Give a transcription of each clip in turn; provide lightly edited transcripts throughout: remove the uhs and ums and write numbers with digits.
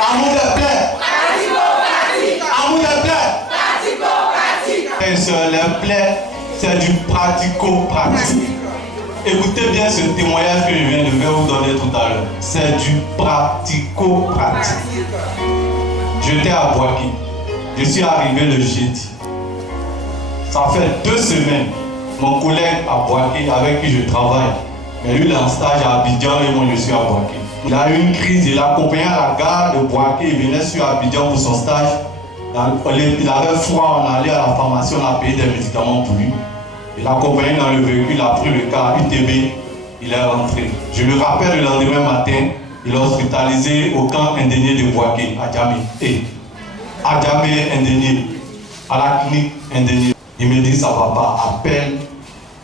Amour de plaie. Amour de plaie. Et sur les plaies, c'est du pratico-pratique. Écoutez bien ce témoignage que je viens de vous donner tout à l'heure. C'est du pratico-pratique. J'étais à Boaké. Je suis arrivé le jeudi. Ça fait 2 semaines. Mon collègue à Boaké avec qui je travaille, mais lui il est en stage à Abidjan et moi je suis à Boaké. Il a eu une crise, il l'a accompagné à la gare de Boaké, il venait sur Abidjan pour son stage. Il avait froid, on allait à la pharmacie, on a payé des médicaments pour lui. Il l'a accompagné dans le véhicule, il a pris le car UTB, il est rentré. Je le rappelle le lendemain matin, il est hospitalisé au camp indénié de Boaké, à Djamé. Et à Djamé indénié, à la clinique indénié. Il me dit ça ne va pas, appelle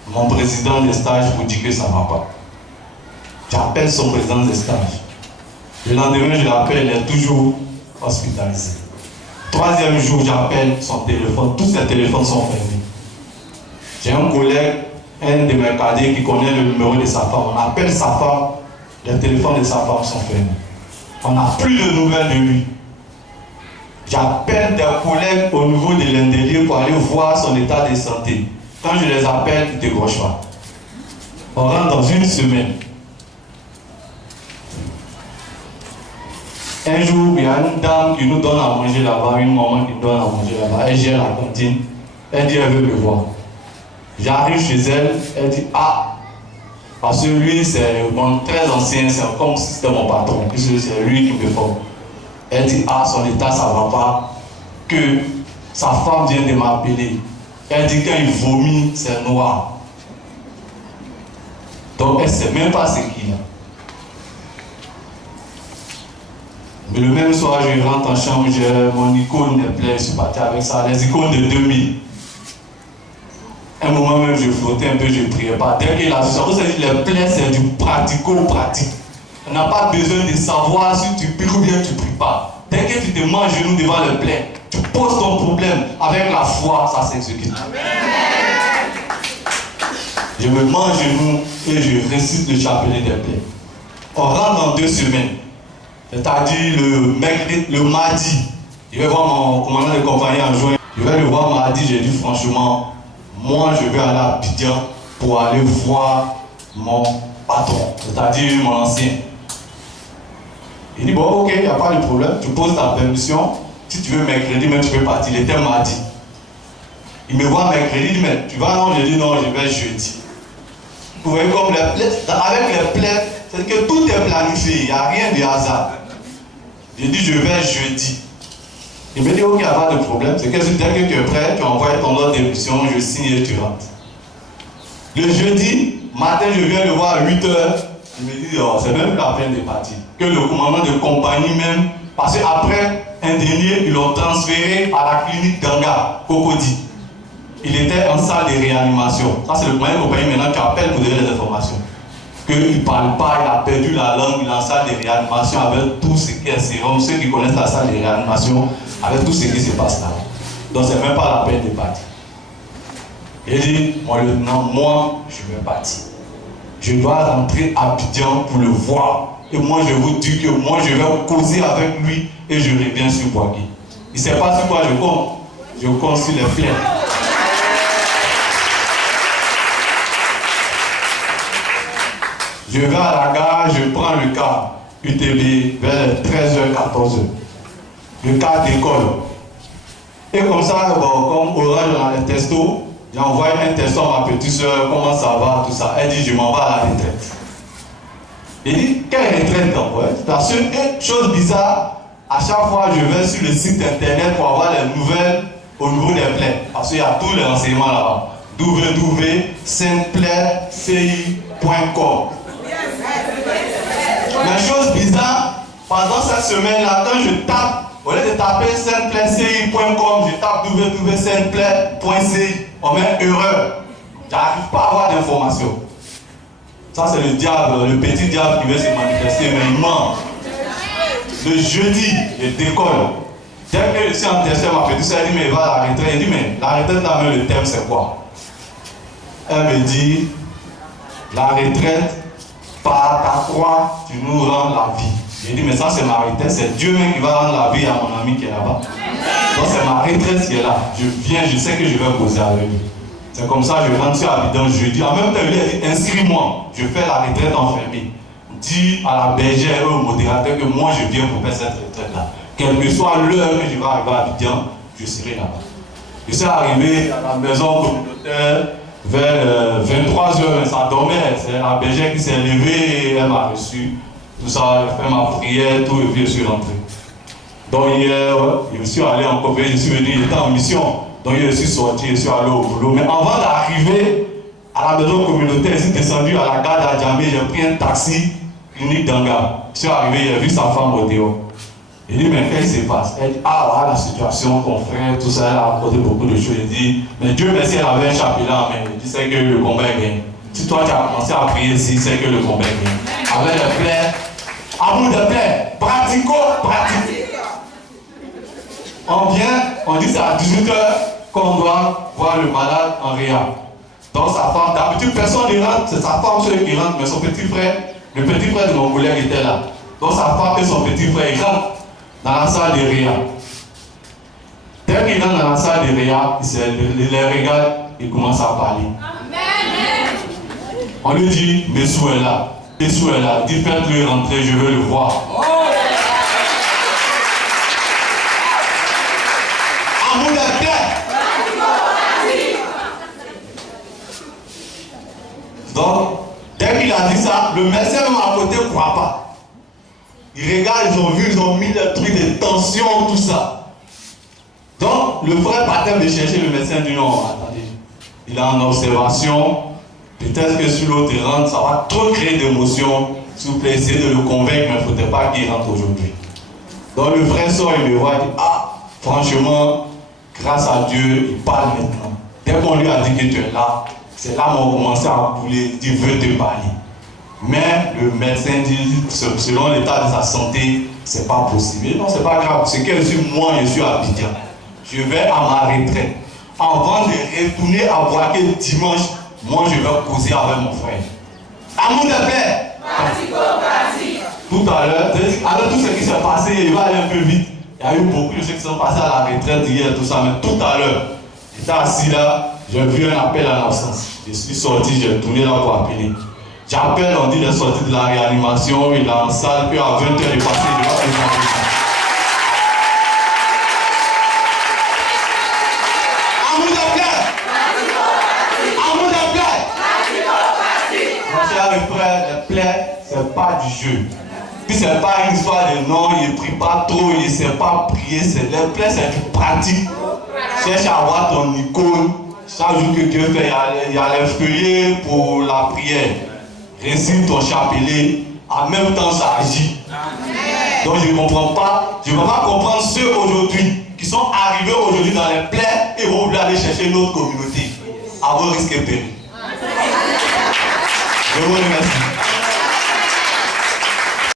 mon président de stage pour dire que ça ne va pas. J'appelle son président de stage. Le lendemain, je l'appelle, il est toujours hospitalisé. 3e jour, j'appelle son téléphone, tous ses téléphones sont fermés. J'ai un collègue, un de mes cadets qui connaît le numéro de sa femme. On appelle sa femme, les téléphones de sa femme sont fermés. On n'a plus de nouvelles de lui. J'appelle des collègues au niveau de l'Indélier pour aller voir son état de santé. Quand je les appelle, ils ne décrochent pas. On rentre dans une semaine. Un jour, il y a une dame qui nous donne à manger là-bas, une maman qui nous donne à manger là-bas. Elle gère la cantine. Elle dit, elle veut me voir. J'arrive chez elle, elle dit, ah, parce que lui, c'est mon très ancien, c'est comme si c'était mon patron, puisque c'est lui qui me forme. Elle dit, ah, son état, ça ne va pas, que sa femme vient de m'appeler. Elle dit, quand il vomit, c'est noir. Donc, elle ne sait même pas ce qu'il a. Mais le même soir, je rentre en chambre, j'ai mon icône de plaie, je suis parti avec ça, les icônes de 2000. Un moment même, je flottais un peu, je ne priais pas. Dès qu'il a vu ça, vous savez, les plaies, c'est du pratico-pratique. On n'a pas besoin de savoir si tu pries ou bien tu ne pries pas. Dès que tu te mets à genoux devant le plaies, tu poses ton problème avec la foi, ça s'exécute. Je me mets à genoux et je récite le chapelet des plaies. On rentre dans 2 semaines. C'est-à-dire le mardi, je vais voir mon commandant de compagnie en juin. Je vais le voir mardi, j'ai dit franchement, moi je vais aller à Abidjan pour aller voir mon patron, c'est-à-dire mon ancien. Il dit bon ok, il n'y a pas de problème, tu poses ta permission, si tu veux mercredi, mais tu peux partir, il était mardi. Il me voit mercredi, il dit mais tu vas non, je dis non, je vais jeudi. Vous voyez comme avec les plaies, c'est que tout est planifié, il n'y a rien de hasard. J'ai dit, je vais jeudi. Il me dit, ok, il n'y a pas de problème. C'est que dès que tu es prêt, tu envoies ton ordre d'émission, je signe et tu rentres. Le jeudi, matin, je viens le voir à 8 h. Il me dit, oh, c'est même la peine de partir. Que le commandant de compagnie même, parce qu'après un dernier, ils l'ont transféré à la clinique d'Anga, Cocody. Il était en salle de réanimation. Ça, c'est le commandant de compagnie maintenant qui appelle pour donner les informations. Qu'il ne parle pas, il a perdu la langue, il est en salle de réanimation avec tout ce qui est sérum. Ceux qui connaissent la salle de réanimation, avec tout ce qui se passe là. Donc c'est même pas la peine de partir. Il dit, mon lieutenant, moi, je vais partir. Je dois rentrer à Abidjan pour le voir. Et moi, je vous dis que moi, je vais causer avec lui et je reviens sur Boaké. Il ne sait pas sur quoi je compte. Je compte sur les plaies. Je vais à la gare, je prends le car UTB vers 13h, 14h. Le car décolle. Et comme ça, bon, comme Orange dans les testos, j'ai envoyé un testo à ma petite soeur, comment ça va, tout ça. Elle dit, je m'en vais à la retraite. Il dit, quelle retraite donc? Ouais. Parce que, chose bizarre, à chaque fois, je vais sur le site internet pour avoir les nouvelles au niveau des plaies. Parce qu'il y a tous les renseignements là-bas. www.saintplaiesci.com. Mais chose bizarre, pendant cette semaine-là, quand je tape, au lieu de taper saintplaiesci.com, je tape www.saintplaies.ci, on met erreur. J'arrive pas à avoir d'informations. Ça, c'est le diable, le petit diable qui veut se manifester, mais il ment. Le jeudi, je décolle. Dès que je suis en tertiaire, ma petite soeur dit, mais va à la retraite. Elle dit, mais la retraite, là, mais le thème, c'est quoi? Elle me dit, la retraite, par ta croix, tu nous rends la vie. J'ai dit, mais ça c'est ma retraite, c'est Dieu même qui va rendre la vie à mon ami qui est là-bas. Donc c'est ma retraite qui est là. Je viens, je sais que je vais poser avec lui. C'est comme ça, je rentre sur Abidjan jeudi. En même temps, il a dit, inscris-moi, je fais la retraite enfermée. Dis à la bergère et au modérateur que moi je viens pour faire cette retraite-là. Quelle que soit l'heure que je vais arriver à Abidjan, je serai là-bas. Je suis arrivé à la maison communautaire vers 23h, ça dormait. C'est la bergère qui s'est levée et elle m'a reçu. Tout ça, j'ai fait ma prière, tout, et puis je suis rentré. Donc hier, je suis allé en Copé, je suis venu, j'étais en mission. Donc je suis sorti, je suis allé au boulot. Mais avant d'arriver à la maison communautaire, je suis descendu à la gare d'Adjamé, j'ai pris un taxi clinique d'Anga. Je suis arrivé, j'ai vu sa femme au dehors. Il dit, mais qu'est-ce qui se passe? Elle dit, ah voilà la situation, ton frère, tout ça, elle a apporté beaucoup de choses. Il dit, mais Dieu merci, elle avait un chapelet en main. Il dit, c'est que le combat est gagné. Si toi tu as commencé à prier ici, c'est que le combat est gagné. Avec le plaie, amour de plaie, pratico-pratique. On vient, on dit c'est à 18h qu'on doit voir le malade en réa. Donc sa femme, d'habitude personne ne rentre, c'est sa femme seule qui rentre, mais son petit frère, le petit frère de mon collègue était là. Donc sa femme et son petit frère, ils rentrent dans la salle de réa. Dès qu'ils rentrent dans la salle de réa, il les regarde, il commence à parler. Amen. On lui dit, Bessou est là. Bessou est là. Dis, faites-le rentrer, je veux le voir. Oh. Amour de terre. Donc, dès qu'il a dit ça, le médecin même à côté ne croit pas. Ils regardent, ils ont vu, ils ont mis le truc de tension, tout ça. Donc, le frère partait me chercher, le médecin dit non, attendez, il est en observation. Peut-être que sur l'autre il rentre, ça va trop créer d'émotions. S'il vous plaît, essayez de le convaincre, mais il ne faudrait pas qu'il rentre aujourd'hui. Donc, le frère sort, il me voit, il dit ah, franchement, grâce à Dieu, il parle maintenant. Dès qu'on lui a dit que tu es là, c'est là qu'on a commencé à bouler, il veut te parler. Mais le médecin dit, selon l'état de sa santé, c'est pas possible. Non, c'est pas grave. C'est que moi, je suis à Abidjan. Je vais à ma retraite. Avant de retourner à Boaké dimanche, moi, je vais causer avec mon frère. Amour de paix. Tout à l'heure, avec tout ce qui s'est passé, il va aller un peu vite. Il y a eu beaucoup de choses qui sont passées à la retraite hier, tout ça. Mais tout à l'heure, j'étais assis là, j'ai vu un appel à l'absence. Je suis sorti, j'ai tourné là pour appeler. J'appelle, on dit il est sorti de la réanimation, il est en salle, puis à 20h il est passé, il va présenter ça. Amour de plaie! Amour de plaie! Mon cher frère, les plaies, c'est pas du jeu. Puis c'est pas une histoire de non, il ne prie pas trop, il ne sait pas prier. Les plaies, c'est du pratique. Cherche à avoir ton icône. Chaque jour que Dieu fait, il y a les feuillets pour la prière. Récite ton chapelet, en même temps ça agit. Donc je ne comprends pas, je ne peux pas comprendre ceux aujourd'hui qui sont arrivés aujourd'hui dans les plaies et vont vouloir aller chercher notre communauté. À vos risques et périls. Je vous remercie.